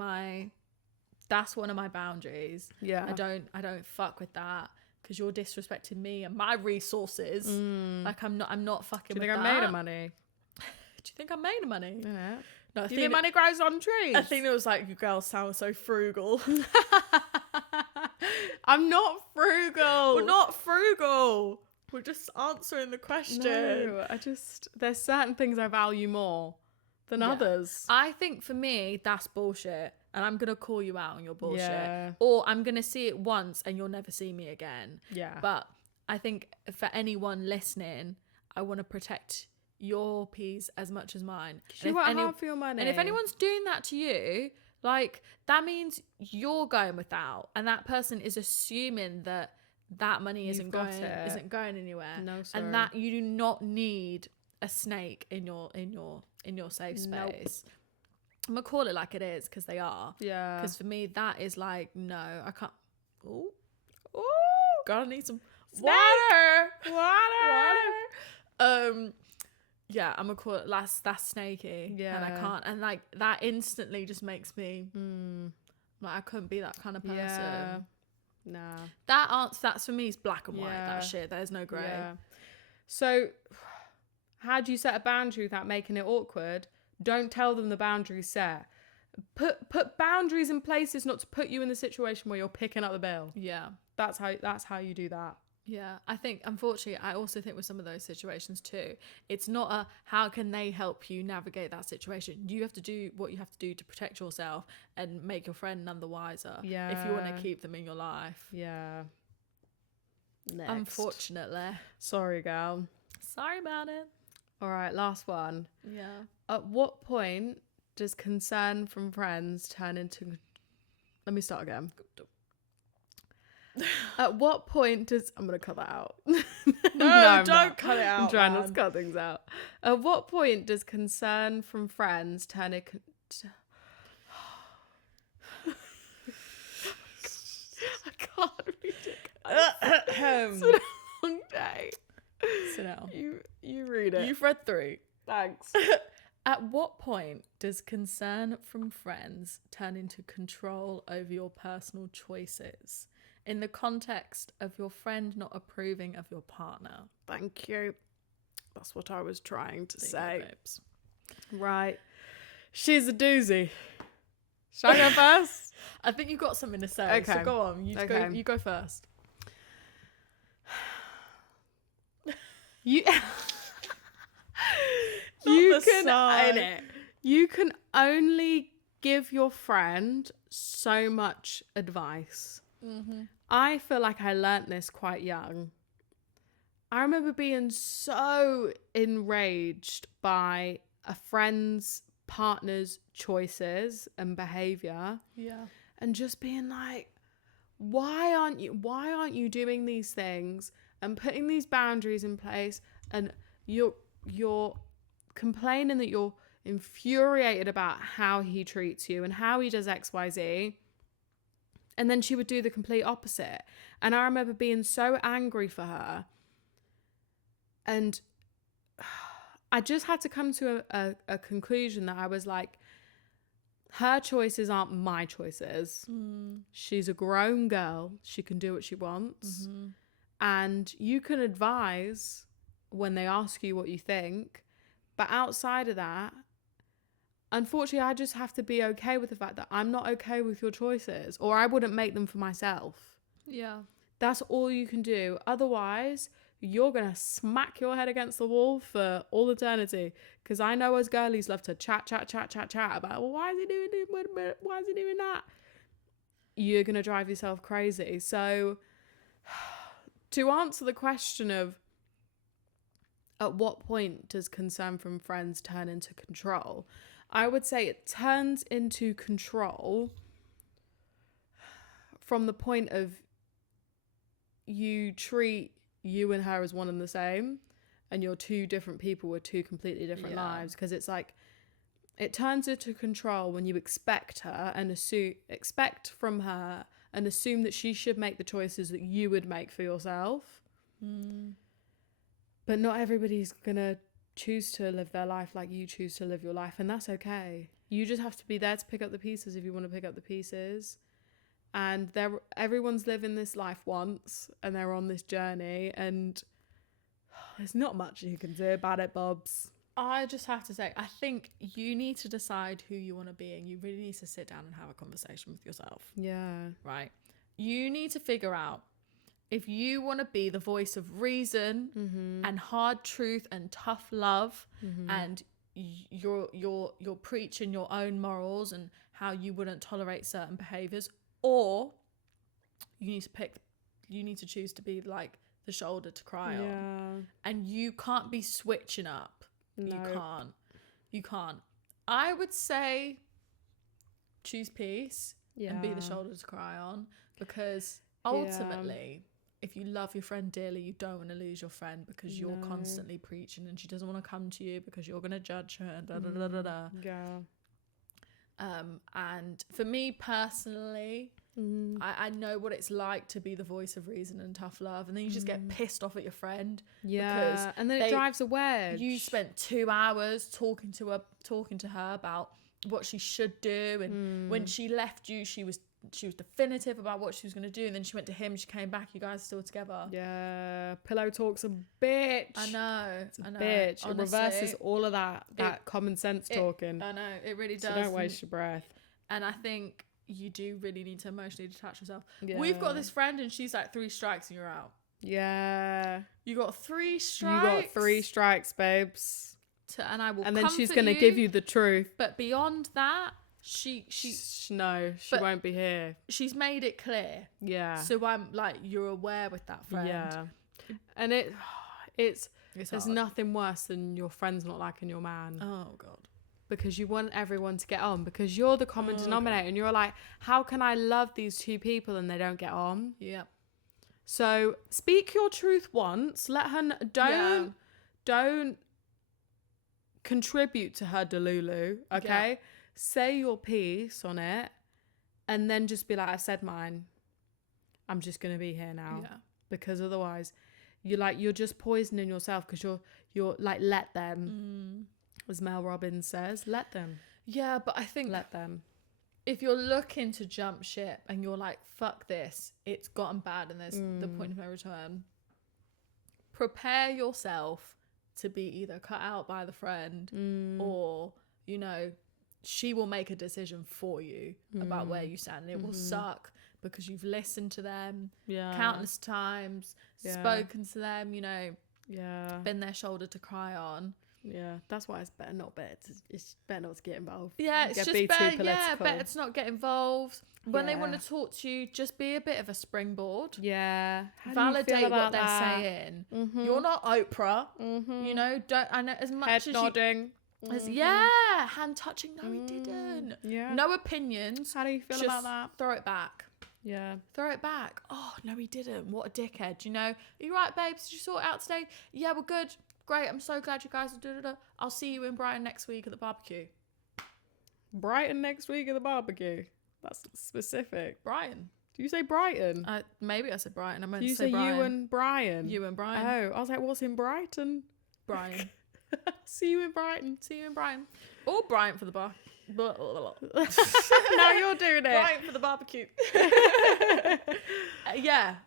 that's one of my boundaries. Yeah. I don't fuck with that because you're disrespecting me and my resources. Like I'm not fucking Do you with think that. I made of money? Do you think I made of money? Yeah. No, I Do you think money grows on trees? I think it was like, you girls sound so frugal. I'm not frugal. We're not frugal. We're just answering the question. No, there's certain things I value more than Yeah. others. I think for me, that's bullshit. And I'm going to call you out on your bullshit. Yeah. Or I'm going to see it once and you'll never see me again. Yeah. But I think for anyone listening, I want to protect your peace as much as mine. You work hard for your money. And if anyone's doing that to you, like, that means you're going without. And that person is assuming that money isn't got going it. isn't going anywhere. No, sorry. And that you do not need a snake in your safe Nope. space. I'm gonna call it like it is because they are. Yeah. Because for me, that is like, no, I can't. Ooh, gotta need some Snake. water. Yeah, I'm gonna call it that's snaky. Yeah. And I can't. And like that instantly just makes me like I couldn't be that kind of person. Yeah. Nah. That's for me is black and white. Yeah. That shit. There's no grey. Yeah. So, how do you set a boundary without making it awkward? Don't tell them the boundary's set. Put boundaries in places not to put you in the situation where you're picking up the bill. Yeah. That's how you do that. Yeah, I think, unfortunately, I also think with some of those situations too, it's not a how can they help you navigate that situation. You have to do what you have to do to protect yourself and make your friend none the wiser. Yeah. If you want to keep them in your life. Yeah. Next. Unfortunately. Sorry, girl. Sorry about it. All right, last one. Yeah. At what point does concern from friends turn into... Let me start again. At what point does... I'm going to cut that out. No, I'm don't not. cut it out. I'm trying man. not to cut things out. At what point does concern from friends turn it... I can't read it. It's been a long day. Sit down. You read it. You've read through. Thanks. At what point does concern from friends turn into control over your personal choices in the context of your friend not approving of your partner? Thank you. That's what I was trying to There say. you go, babes. Right. She's a doozy. Shall I go first? I think you've got something to say. Okay. So go on. Okay. You go first. You the can sigh. own it. You can only give your friend so much advice. Mm-hmm. I feel like I learnt this quite young. I remember being so enraged by a friend's partner's choices and behavior, Yeah. and just being like, why aren't you doing these things and putting these boundaries in place, and you're complaining that you're infuriated about how he treats you and how he does XYZ. And then she would do the complete opposite. And I remember being so angry for her. And I just had to come to a conclusion that I was like, her choices aren't my choices. She's a grown girl. She can do what she wants. Mm-hmm. And you can advise when they ask you what you think. But outside of that, unfortunately, I just have to be okay with the fact that I'm not okay with your choices, or I wouldn't make them for myself. Yeah. That's all you can do. Otherwise, you're going to smack your head against the wall for all eternity. Because I know us girlies love to chat about, well, why is he doing this? Why is he doing that? You're going to drive yourself crazy. So to answer the question of at what point does concern from friends turn into control, I would say it turns into control from the point of you treat you and her as one and the same, and you're two different people with two completely different lives. Because it's like, it turns into control when you expect her and expect from her and assume that she should make the choices that you would make for yourself. But not everybody's gonna choose to live their life like you choose to live your life, and that's okay. You just have to be there to pick up the pieces if you want to pick up the pieces. And everyone's living this life once, and they're on this journey, and there's not much you can do about it, Bobs. I just have to say, I think you need to decide who you want to be, and you really need to sit down and have a conversation with yourself. Yeah. Right? You need to figure out if you want to be the voice of reason and hard truth and tough love, and you're preaching your own morals and how you wouldn't tolerate certain behaviors, or you need to choose to be like the shoulder to cry on. And you can't be switching up. No. You can't. I would say choose peace and be the shoulder to cry on, because ultimately, if you love your friend dearly, you don't want to lose your friend because you're constantly preaching and she doesn't want to come to you because you're going to judge her and da da da da da. Yeah. And for me personally, I know what it's like to be the voice of reason and tough love, and then you just get pissed off at your friend. Because and then it drives a wedge. You spent 2 hours talking to her about what she should do, and when she left you, she was definitive about what she was going to do, and then she went to him, she came back, you guys are still together. Yeah, pillow talk's a bitch. I know. Bitch. Honestly, it reverses all of that common sense talking. I know, it really does. So don't waste your breath. And I think you do really need to emotionally detach yourself. We've got this friend and she's like 3 strikes and you're out. Yeah. You got 3 strikes. You got 3 strikes, babes. And I will. And then she's gonna give you the truth. But beyond that, she won't be here. She's made it clear. Yeah. So I'm like, you're aware with that friend. Yeah. And it's there's hard. nothing worse than your friends not liking your man. Oh God. Because you want everyone to get on, because you're the common denominator, and you're like, how can I love these 2 people and they don't get on? Yeah. So speak your truth once. Let her don't contribute to her delulu. Okay. Yeah. Say your piece on it, and then just be like, I've said mine. I'm just gonna be here now. Yeah. Because otherwise, you're just poisoning yourself, because you're like, let them. As Mel Robbins says, let them. Yeah, but I think let them. If you're looking to jump ship and you're like, fuck this, it's gotten bad and there's the point of no return, prepare yourself to be either cut out by the friend or, she will make a decision for you about where you stand. And it will suck because you've listened to them countless times, spoken to them, been their shoulder to cry on. Yeah, that's why it's better not to get involved. Yeah, it's just better. Yeah, better to not get involved. When they want to talk to you, just be a bit of a springboard. Yeah, validate what they're saying. You're not Oprah. Don't. I know as much head as nodding. Hand touching. No, he didn't. Yeah, no opinions. How do you feel about that? Throw it back. Yeah, throw it back. Oh no, he didn't. What a dickhead. Are you right, babes? Did you sort it out today? Yeah, we're good. Great, I'm so glad you guys are I'll see you in Brighton next week at the barbecue. Brighton next week at the barbecue? That's specific. Brighton. Do you say Brighton? Maybe I said Brighton. I meant to say Brian. You and Brian? You and Brian. Oh, I was like, what's in Brighton? Brian. See you in Brighton. See you in Brighton. Or Brian for the bar. Now you're doing it. Brian for the barbecue. Yeah.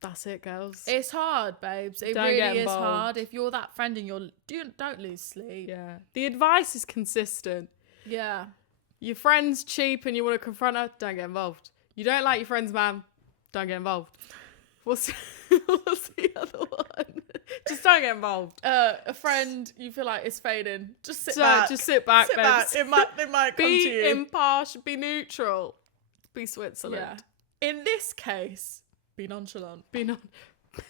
That's it, girls. It's hard, babes. It really is hard. If you're that friend and don't lose sleep. Yeah. The advice is consistent. Yeah. Your friend's cheap and you want to confront her, don't get involved. You don't like your friend's man, don't get involved. What's the other one? Just don't get involved. A friend you feel like is fading, just sit back. Just sit back, babes. It might come to you. Be impartial, be neutral. Be Switzerland. Yeah. In this case, be nonchalant.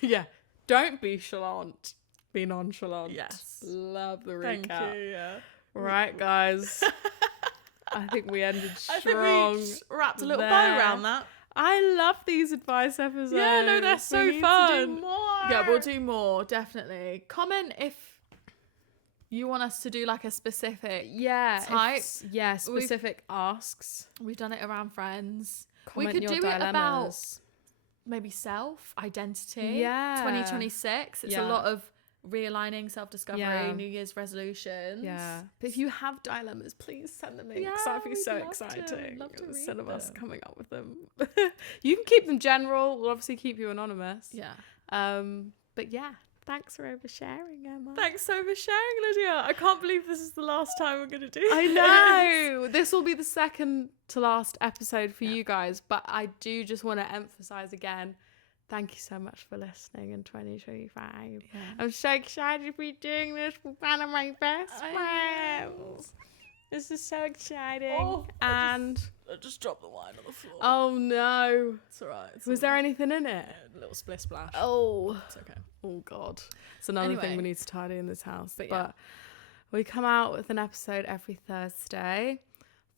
Yeah. Don't be chalant. Be nonchalant. Yes. Love the recap. Thank you, yeah. Right, guys. I think we ended strong. I think we wrapped a little bow around that. I love these advice episodes. Yeah, no, they're so fun. To do more. Yeah, we'll do more, definitely. Comment if You want us to do like a specific type? type? Specific asks. We've done it around friends. Comment we could your do dilemmas. it about maybe self, identity. Yeah. 2026. It's a lot of realigning, self-discovery, New Year's resolutions. Yeah. But if you have dilemmas, please send them in because that'd be so exciting. Love to read Instead of us them. coming up with them. You can keep them general. We'll obviously keep you anonymous. Yeah. But yeah, thanks for oversharing, Emma. Thanks so for sharing, Lydia. I can't believe this is the last time we're going to do this. I know. This will be the second to last episode for you guys, but I do just want to emphasize again, thank you so much for listening in 2025. Yeah. I'm so excited to be doing this with one of my best friends. This is so exciting. Oh, and I just dropped the wine on the floor. oh no. It's all right. Was there anything in it? A little splish splash. Oh. It's okay. Oh God. It's another thing Anyway. we need to tidy in this house. But But we come out with an episode every Thursday.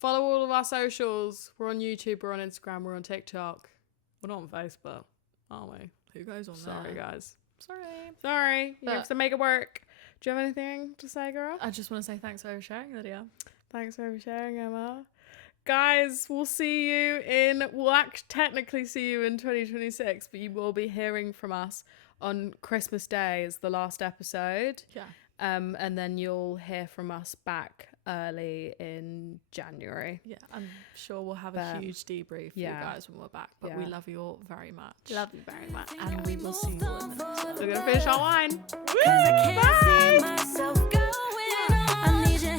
Follow all of our socials. We're on YouTube, we're on Instagram, we're on TikTok. We're not on Facebook, aren't we? Who goes on Sorry, there? guys. Sorry. You But- have to make it work. Do you have anything to say, girl? I just want to say thanks for sharing, Lydia. Thanks for sharing, Emma. Guys, we'll technically see you in 2026, but you will be hearing from us on Christmas Day as the last episode. Yeah. And then you'll hear from us back early in January. Yeah. I'm sure we'll have But- a huge debrief for you guys when we're back. But we Yeah. love you all very much. Love you very much. And we will see you all in the next one. We're going to finish our wine. Cause I can't see myself going on. I need your